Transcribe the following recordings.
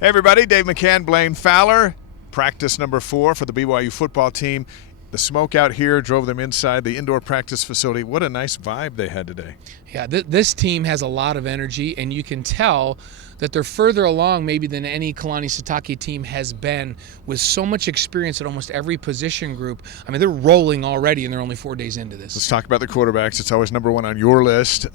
Hey everybody, Dave McCann Blaine Fowler, practice number 4 for the BYU football team. The smoke out here drove them inside the indoor practice facility. What a nice vibe they had today. Yeah, this team has a lot of energy, and you can tell that they're further along maybe than any Kalani Sitake team has been, with so much experience at almost every position group. I mean, they're rolling already, and they're only 4 days into this. Let's talk about the quarterbacks. It's always number 1 on your list.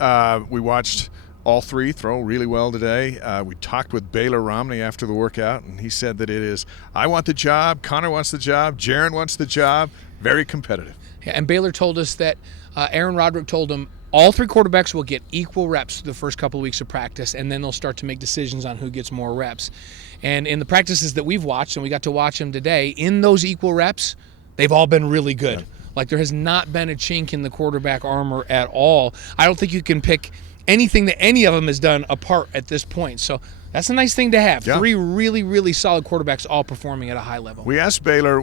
We watched all 3 throw really well today. We talked with Baylor Romney after the workout, and he said that it is, I want the job, Connor wants the job, Jaron wants the job, very competitive. Yeah, and Baylor told us that Aaron Roderick told him all 3 quarterbacks will get equal reps the first couple of weeks of practice, and then they'll start to make decisions on who gets more reps. And in the practices that we've watched, and we got to watch them today, in those equal reps, they've all been really good. Yeah. Like, there has not been a chink in the quarterback armor at all. I don't think you can pick anything that any of them has done apart at this point. So that's a nice thing to have. Yeah. 3 really, really solid quarterbacks all performing at a high level. We asked Baylor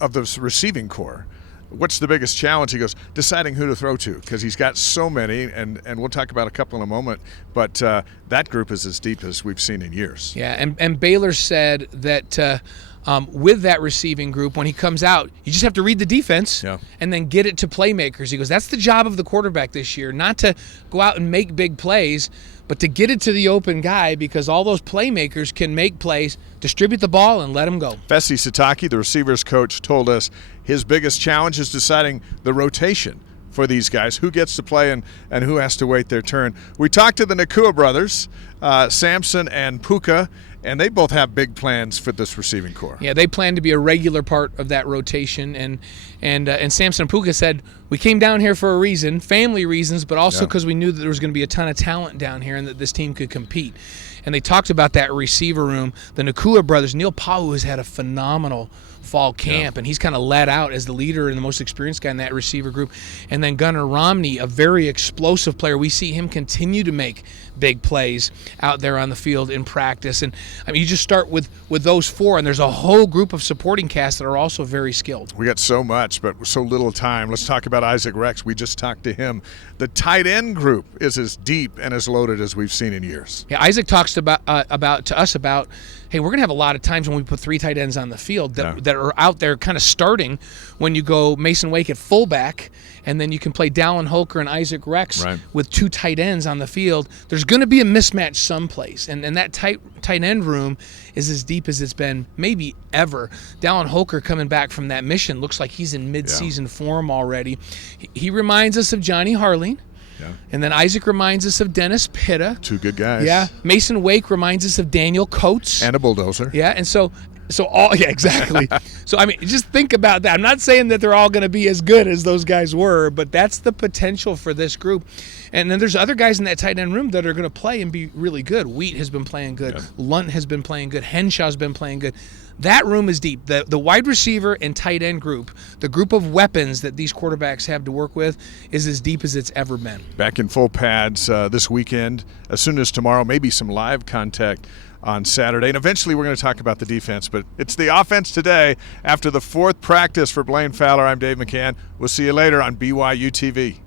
of the receiving core, what's the biggest challenge? He goes, deciding who to throw to, because he's got so many, and we'll talk about a couple in a moment, but that group is as deep as we've seen in years. Yeah, and Baylor said that with that receiving group, when he comes out, you just have to read the defense and then get it to playmakers. He goes, that's the job of the quarterback this year, not to go out and make big plays, but to get it to the open guy, because all those playmakers can make plays, distribute the ball, and let them go. Fesi Sitake, the receivers coach, told us his biggest challenge is deciding the rotation for these guys, who gets to play and who has to wait their turn. We talked to the Nakua brothers, Samson and Puka, and they both have big plans for this receiving core. Yeah, they plan to be a regular part of that rotation. And Samson and Puka said, we came down here for a reason, family reasons, but also because we knew that there was going to be a ton of talent down here and that this team could compete. And they talked about that receiver room. The Nakua brothers, Neil Pau has had a phenomenal fall camp, and he's kind of led out as the leader and the most experienced guy in that receiver group. And then Gunnar Romney, a very explosive player. We see him continue to make big plays out there on the field in practice. And I mean, you just start with those 4, and there's a whole group of supporting cast that are also very skilled. We got so much, but so little time. Let's talk about Isaac Rex. We just talked to him. The tight end group is as deep and as loaded as we've seen in years. Yeah, Isaac talks about hey, we're going to have a lot of times when we put 3 tight ends on the field that are out there kind of starting when you go Mason Wake at fullback, and then you can play Dallin Holker and Isaac Rex with 2 tight ends on the field. There's going to be a mismatch someplace, and that tight end room is as deep as it's been maybe ever. Dallin Holker, coming back from that mission, looks like he's in mid-season form already. He reminds us of Johnny Harline. Yeah. And then Isaac reminds us of Dennis Pitta. 2 good guys. Yeah. Mason Wake reminds us of Daniel Coates. And a bulldozer. Yeah, and so all, exactly. So, I mean, just think about that. I'm not saying that they're all going to be as good as those guys were, but that's the potential for this group. And then there's other guys in that tight end room that are going to play and be really good. Wheat has been playing good. Yeah. Lunt has been playing good. Henshaw's been playing good. That room is deep. The wide receiver and tight end group, the group of weapons that these quarterbacks have to work with, is as deep as it's ever been. Back in full pads this weekend, as soon as tomorrow, maybe some live contact on Saturday. And eventually we're going to talk about the defense, but it's the offense today. After the 4th practice for Blaine Fowler, I'm Dave McCann. We'll see you later on BYU TV.